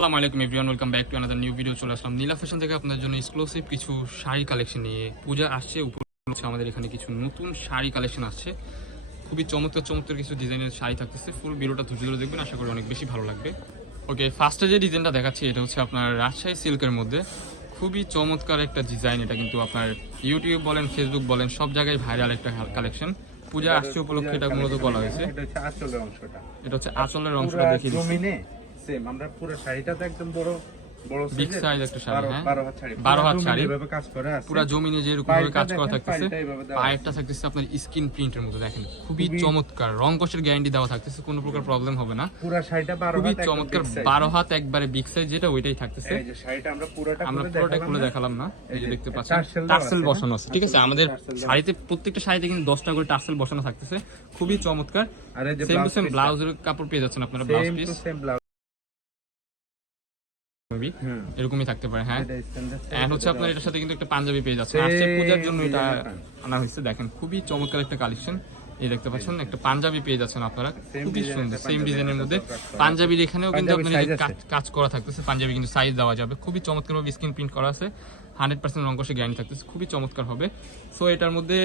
আসসালামু আলাইকুম everyone, welcome back to another new video. চলে আসলাম নীলা ফ্যাশন থেকে আপনাদের জন্য এক্সক্লুসিভ কিছু শাড়ি কালেকশন নিয়ে। পূজা আসছে, উপলক্ষে আমাদের এখানে কিছু নতুন শাড়ি কালেকশন আসছে। খুবই চমৎকার চমৎকার কিছু ডিজাইনের শাড়ি থাকতেছে। ফুল ভিডিওটা ধৈর্য ধরে দেখবেন, আশা করি অনেক বেশি ভালো লাগবে। ওকে, ফার্স্টে যে ডিজাইনটা দেখাচ্ছি এটা হচ্ছে আপনার রাজশাহী সিল্কের মধ্যে খুবই চমৎকার একটা ডিজাইন। এটা কিন্তু আপনার ইউটিউব বলেন, ফেসবুক বলেন, সব জায়গায় ভাইরাল একটা কালেকশন। পূজা আসছে উপলক্ষে এটা মূলত বলা হয়েছে। এটা হচ্ছে আঁচলের অংশটা দেখিয়ে দিচ্ছি। সেম আমরা পুরো শাড়িটাতে একদম বড় বড় বিগ সাইজ একটা শাড়ি, হ্যাঁ 12 হাত শাড়ি, 12 হাত শাড়ি এভাবে কাজ করা আছে। পুরো জমিনে যে এরকম ভাবে কাজ করা থাকতেছে। পায়েরটা থাকতেছে আপনার স্কিন প্রিন্টের মধ্যে, দেখেন খুবই চমৎকার। রং কষের গ্যারান্টি দেওয়া থাকতেছে, কোনো প্রকার প্রবলেম হবে না। পুরো শাড়িটা 12 হাত, খুবই চমৎকার। 12 হাত একবারে বিগ সাইজ, যেটা ওইটাই থাকতেছে। এই যে শাড়িটা আমরা পুরোটা খুলে দেখালাম না, এই যে দেখতে পাচ্ছেন টার্সেল বসানো আছে। ঠিক আছে, আমাদের শাড়িতে প্রত্যেকটা শাড়িতে কিন্তু 10টা করে টার্সেল বসানো থাকতেছে, খুবই চমৎকার। আর এই যে সেম টু সেম ব্লাউজের কাপড় পেয়ে যাচ্ছেন আপনারা, ব্লাউজ পিস এরকমই থাকতে পারে। হ্যাঁ, এন্ড হচ্ছে আপনার এটার সাথে কিন্তু একটা পাঞ্জাবি পেয়ে যাচ্ছে। আজকে পূজার জন্য এটা আনা হয়েছে। দেখেন খুবই চমৎকার একটা কালেকশন। এই দেখতে পাচ্ছেন একটা পাঞ্জাবি পেয়ে যাচ্ছেন আপনারা, খুবই সুন্দর। সেম ডিজাইনের মধ্যে পাঞ্জাবির এখানেও কিন্তু আপনার কাজ করা থাকতেছে। পাঞ্জাবি কিন্তু সাইজ দেওয়া যাবে, খুবই চমৎকার ভাবে স্ক্রিন প্রিন্ট করা আছে। 100% রং কষে গ্যারান্টি থাকতেছে, খুবই চমৎকার হবে। সো এটার মধ্যে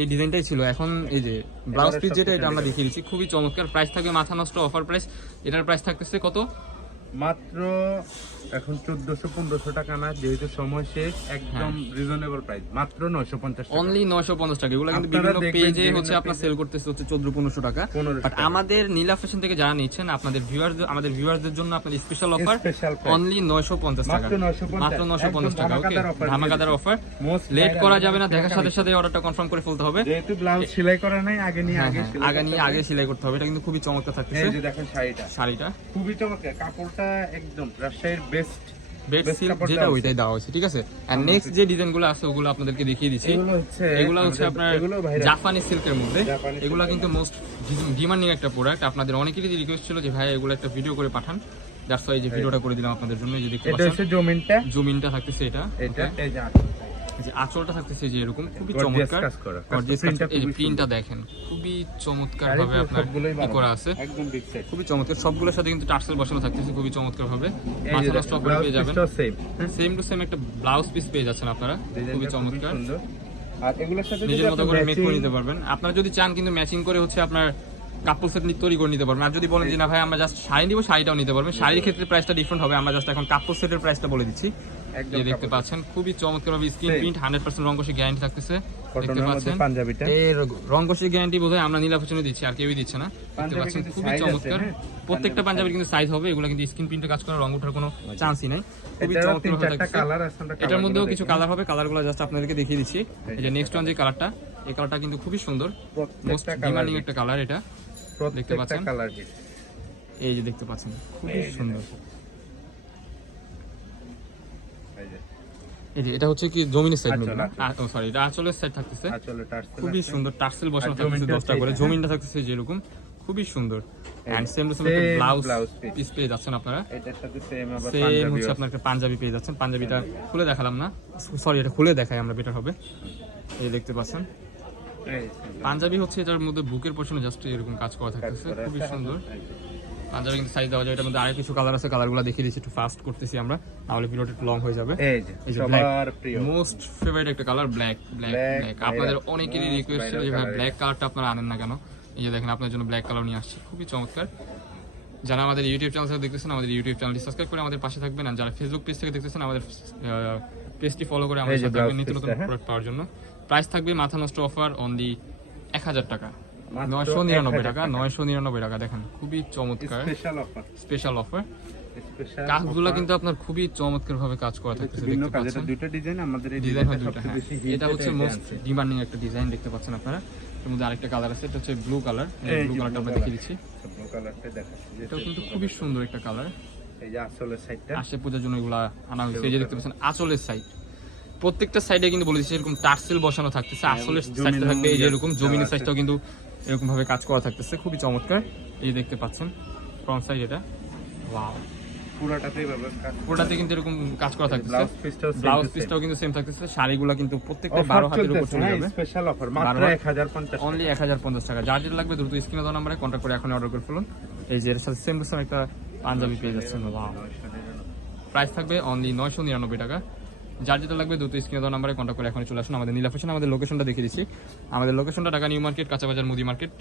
এই ডিজাইনটাই ছিল। এখন এই যে ব্লাউজ পিস যেটা, এটা আমরা দেখিয়ে দিচ্ছি, খুবই চমৎকার। প্রাইস থাকবে মাথা নষ্ট অফার প্রাইস। এটার প্রাইস থাকতেছে কত? মাত্র এখন 1400-1500 টাকা না, যেহেতু সময় শেষ, একদম রিজনেবল প্রাইস, মাত্র 950 টাকা, অনলি 950 টাকা। এগুলো কিন্তু বিভিন্ন পেজে হচ্ছে আপনারা সেল করতেছে হচ্ছে 1400-1500 টাকা। বাট আমাদের নীলা ফ্যাশন থেকে যারা নিচ্ছেন, আপনাদের ভিউয়ারদের জন্য আপনাদের স্পেশাল অফার অনলি 950 টাকা, মাত্র 950 টাকা। ওকে, ধামাকাদার অফার। লেট করা যাবে না, দেখার সাথে সাথে অর্ডারটা কনফার্ম করে ফেলতে হবে। যেহেতু ব্লাউজ সেলাই করা নাই, আগে আগে সেলাই করতে হবে। এটা কিন্তু খুবই চমৎকার থাকতেছে। এই যে দেখেন শাড়িটা খুবই চমৎকার, কাপড়টা একদম রাজশাহীর বেস্ট সিল্ক যেটা ওইটাই দেওয়া হয়েছে। ঠিক আছে, আর নেক্সট যে ডিজাইনগুলো আছে ওগুলো আপনাদেরকে দেখিয়ে দিচ্ছি। এগুলো হচ্ছে আপনার জাপানি সিল্কের মধ্যে। এগুলো কিন্তু মোস্ট ডিমান্ডিং একটা প্রোডাক্ট। আপনাদের অনেকেরই রিকোয়েস্ট ছিল যে ভাই এগুলো একটা ভিডিও করে পাঠান, জাস্ট এই যে ভিডিওটা করে দিলাম আপনাদের জন্য। এই যে দেখতে পাচ্ছেন জমিনটা থাকতেছে, এটা যে আঁচলটা থাকতেছে যে এরকম, খুবই চমৎকার। এই যে প্রিন্টটা দেখেন, খুবই চমৎকার ভাবে আপনার কি করা আছে, খুবই চমৎকার। সবগুলোর সাথে কিন্তু টার্সেল বসানো থাকতেছে, খুবই চমৎকার ভাবে। মাথা নষ্ট করে পেয়ে যাবেন, সেম টু সেম একটা ব্লাউজ পিস পেয়ে যাচ্ছেন আপনারা, খুবই চমৎকার। আর এগুলোর সাথে নিজের মতো করে মেক করে নিতে পারবেন। আপনারা যদি চান কিন্তু ম্যাচিং করে হচ্ছে আপনার কাপড় সেট তৈরি করে নিতে পারবেন। আর যদি বলেন যে না ভাই আমরা জাস্ট শাড়ি নিব, শাড়িটাও নিতে পারবেন। শাড়ির ক্ষেত্রে প্রাইসটা ডিফারেন্ট হবে, আমরা জাস্ট এখন কাপড় সেটের প্রাইসটা বলে দিচ্ছি। এই দেখতে পাচ্ছেন খুবই চমৎকার ভাবে স্ক্রিন প্রিন্ট, 100% রং কষে গ্যারান্টি থাকতেছে। দেখতে পাচ্ছেন এই রং কষে গ্যারান্টি বোধহয় আমরা নীলা ফ্যাশনে দিচ্ছি, আর কেউই দিচ্ছে না। দেখতে পাচ্ছেন খুবই চমৎকার। প্রত্যেকটা পাঞ্জাবির কিন্তু সাইজ হবে, এগুলো কিন্তু স্ক্রিন প্রিন্টে কাজ করা, রং ওঠার কোনো চান্সই নাই। খুবই চমৎকার ভাবে থাকছে। এটার মধ্যেও কিছু কালার হবে, কালারগুলো জাস্ট আপনাদেরকে দেখিয়ে দিচ্ছি। এই যে নেক্সট ওয়ান যে কালারটা, এই কালারটা কিন্তু খুবই সুন্দর, মোস্ট ডিমান্ডিং একটা কালার। এটা দেখতে পাচ্ছেন, এই যে দেখতে পাচ্ছেন খুবই সুন্দর। এই যে এটা হচ্ছে কি জমিনের সাইড মধ্যে, সরি এটা আঁচলের সাইড থাকতেছে, খুবই সুন্দর। টার্সেল বসানো থাকতেছে 10টা করে, জমিনটা থাকতেছে যেরকম, খুবই সুন্দর। এন্ড সেম টু সেম একটা ব্লাউজ পিস পেয়ে যাচ্ছেন আপনারা। এটার সাথে সেম হচ্ছে আপনার একটা পাঞ্জাবি পেয়ে যাচ্ছেন। পাঞ্জাবিটা খুলে দেখালাম না, সরি এটা খুলে দেখাই আমরা, বেটার হবে। এই দেখতে পাচ্ছেন পাঞ্জাবি হচ্ছে এটার মধ্যে বুকের পোর্শনে জাস্ট এরকম কাজ করা থাকতেছে, খুবই সুন্দর। পাঞ্জাবি কিন্তু সাইজ দেওয়া যায়। এটার মধ্যে আরো কিছু কালার আছে, কালারগুলো দেখিয়ে দিচ্ছি। একটু ফাস্ট করতেছি আমরা, তাহলে ভিডিওটা একটু লং হয়ে যাবে। এই যে মোস্ট ফেভারিট একটা কালার, ব্ল্যাক। আপনাদের অনেকেরই রিকোয়েস্ট ছিল যে ভাই ব্ল্যাক কালারটা আপনারা আনেন না কেন। এই যে দেখেন আপনার জন্য ব্ল্যাক কালার নিয়ে আসছি, খুবই চমৎকার। যারা আমাদের ইউটিউব চ্যানেল থেকে দেখতেছেন, আমাদের ইউটিউব চ্যানেলটি সাবস্ক্রাইব করে আমাদের পাশে থাকবেন। আর যারা ফেসবুক পেজ থেকে দেখতেছেন, আমাদের পেজটি ফলো করে আমাদের সাথে থাকবেন নিত্য নতুন প্রোডাক্ট পাওয়ার জন্য। প্রাইস থাকবে মাথা নষ্ট অফার অনলি 1000 টাকা, 999 টাকা, 999 টাকা। দেখেন খুবই চমৎকার স্পেশাল অফার। কাজগুলো কিন্তু আপনার খুবই চমৎকার ভাবে কাজ করা থাকতেছে, দেখতে পাচ্ছেন। দুটো ডিজাইন আমাদের এই ডিজাইন হয় দুটো, হ্যাঁ। এটা হচ্ছে মোস্ট ডিমান্ডিং একটা ডিজাইন, দেখতে পাচ্ছেন আপনারা। এর মধ্যে আরেকটা কালার আছে, এটা হচ্ছে ব্লু কালার। এই ব্লু কালারটা আমরা দেখিয়ে দিচ্ছি, ব্লু কালারটা দেখাচ্ছি। এটাও কিন্তু খুবই সুন্দর একটা কালার। এই যে আঁচলের সাইডটা, আসে পূজার জন্য এগুলা আনা হয়েছে। এই যে দেখতে পাচ্ছেন আঁচলের সাইড, প্রত্যেকটা সাইডে কিন্তু বলে দিচ্ছি এরকম টার্সেল বসানো থাকতেছে। আঁচলের সাইডটা থাকবে এই যে এরকম, জমিনের সাইডটাও কিন্তু এরকম ভাবে কাজ করা থাকতেছে, খুবই চমৎকার। এই যে দেখতে পাচ্ছেন ফ্রন্ট সাইড, এটা ওয়াও, পুরোটাতে কিন্তু এরকম কাজ করা থাকতেছে। ব্লাউজ পিসটাও কিন্তু সেম থাকতেছে। শাড়িগুলো কিন্তু প্রত্যেকটা 12 হাতের উপর চলে যাবে, স্পেশাল অফার মাত্র 1050 অনলি 1050 টাকা। যার যেটা লাগবে দ্রুত স্ক্রিনে দেওয়া নম্বরে কন্টাক্ট করে এখন অর্ডার করে ফেলুন। এই যে এর সাথে সেম টু সেম একটা পাঞ্জাবি পেয়ে যাচ্ছেন। ওয়াও, প্রাইস থাকবে অনলি 999 টাকা। যার যেটা লাগবে দ্রুত স্ক্রিনে দেওয়া নাম্বারে কন্ট্যাক্ট করে এখনই চলে আসুন আমাদের নীলা ফ্যাশন। আমাদের লোকেশনটা দেখিয়ে দিচ্ছি। আমাদের লোকেশনটা ঢাকা নিউ মার্কেট, কাঁচাবাজার মুদি মার্কেট।